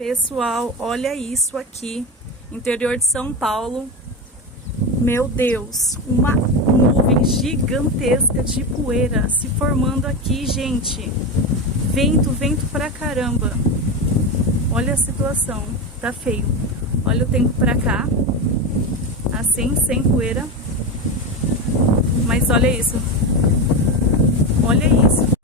Pessoal, olha isso aqui, interior de São Paulo. Meu Deus, uma nuvem gigantesca de poeira se formando aqui, gente. Vento, vento pra caramba. Olha a situação, tá feio. Olha o tempo pra cá, assim, sem poeira. Mas olha isso, olha isso.